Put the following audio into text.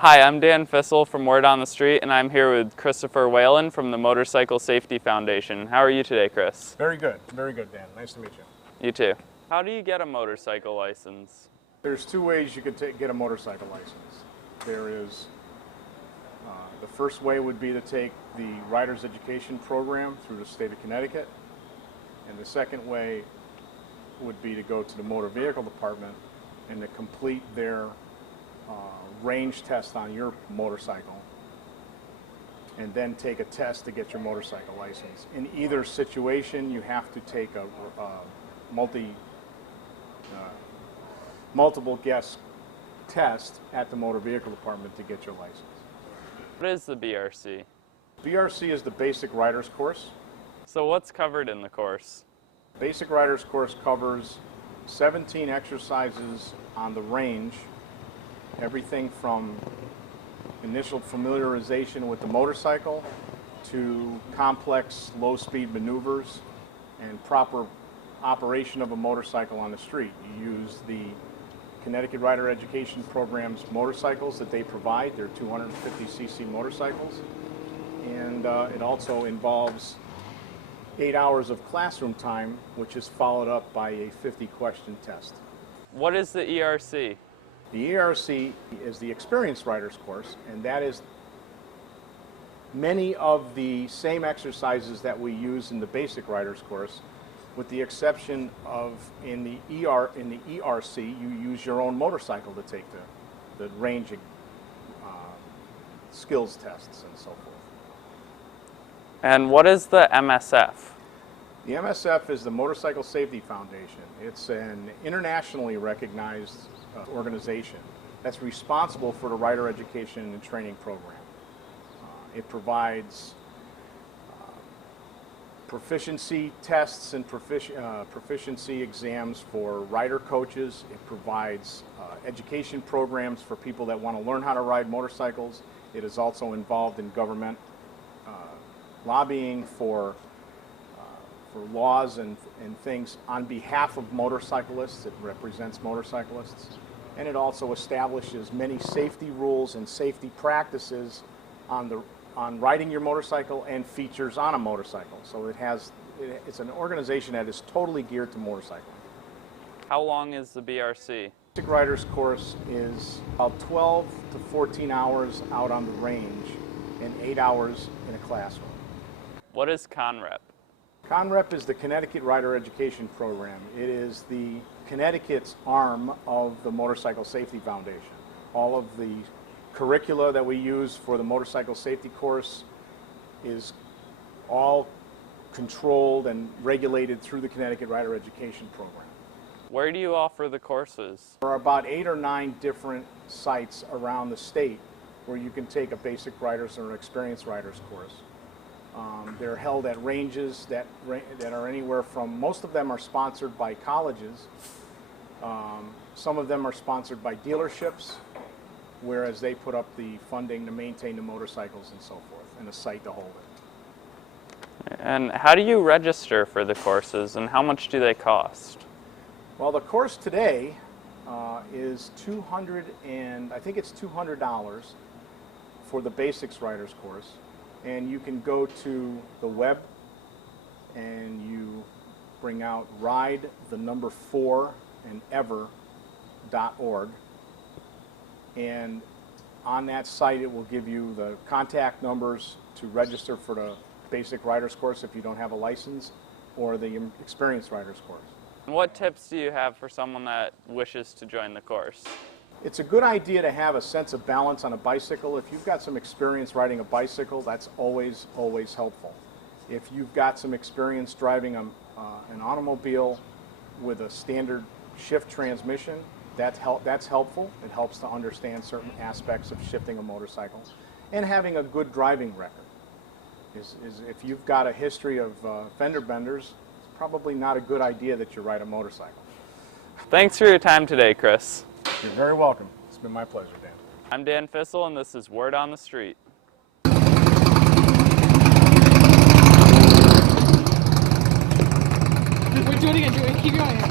Hi, I'm Dan Fissel from Word on the Street, and I'm here with Christopher Whalen from the Motorcycle Safety Foundation. How are you today, Chris? Very good, Dan. Nice to meet you. You too. How do you get a motorcycle license? There's two ways you could get a motorcycle license. There is, the first way would be to take the Rider's Education Program through the state of Connecticut, and the second way would be to go to the Motor Vehicle Department and to complete their range test on your motorcycle, and then take a test to get your motorcycle license. In either situation, you have to take a multiple guest test at the Motor Vehicle Department to get your license. What is the BRC? BRC is the Basic Riders Course. So what's covered in the course? Basic Riders Course covers 17 exercises on the range, everything from initial familiarization with the motorcycle to complex low-speed maneuvers and proper operation of a motorcycle on the street. You use the Connecticut Rider Education Program's motorcycles that they provide. They're 250cc motorcycles, and it also involves 8 hours of classroom time, which is followed up by a 50-question test. What is the ERC? The ERC is the Experienced Riders course, and that is many of the same exercises that we use in the Basic Riders course, with the exception of in the ERC, you use your own motorcycle to take the range skills tests and so forth. And what is the MSF? The MSF is the Motorcycle Safety Foundation. It's an internationally recognized organization that's responsible for the rider education and training program. It provides proficiency tests and proficiency exams for rider coaches. It provides education programs for people that want to learn how to ride motorcycles. It is also involved in government lobbying for laws and things on behalf of motorcyclists. It represents motorcyclists. And it also establishes many safety rules and safety practices on riding your motorcycle and features on a motorcycle. So it's an organization that is totally geared to motorcycling. How long is the BRC? Basic Riders course is about 12 to 14 hours out on the range and 8 hours in a classroom. What is CONREP? CONREP is the Connecticut Rider Education Program. It is the Connecticut's arm of the Motorcycle Safety Foundation. All of the curricula that we use for the motorcycle safety course is all controlled and regulated through the Connecticut Rider Education Program. Where do you offer the courses? There are about 8 or 9 different sites around the state where you can take a Basic Riders or an Experienced Riders course. They're held at ranges that are anywhere from, most of them are sponsored by colleges. Some of them are sponsored by dealerships, whereas they put up the funding to maintain the motorcycles and so forth, and a site to hold it. And how do you register for the courses, and how much do they cost? Well, the course today is $200 for the Basics Riders course. And you can go to the web and you bring out ride the number 4 and ever.org, and on that site it will give you the contact numbers to register for the Basic Riders course if you don't have a license, or the Experienced Riders course. And what tips do you have for someone that wishes to join the course? It's a good idea to have a sense of balance on a bicycle. If you've got some experience riding a bicycle, that's always helpful. If you've got some experience driving an automobile with a standard shift transmission, that's helpful. It helps to understand certain aspects of shifting a motorcycle. And having a good driving record. If you've got a history of fender benders, it's probably not a good idea that you ride a motorcycle. Thanks for your time today, Chris. You're very welcome. It's been my pleasure, Dan. I'm Dan Fissel, and this is Word on the Street. We're doing it again. Keep going.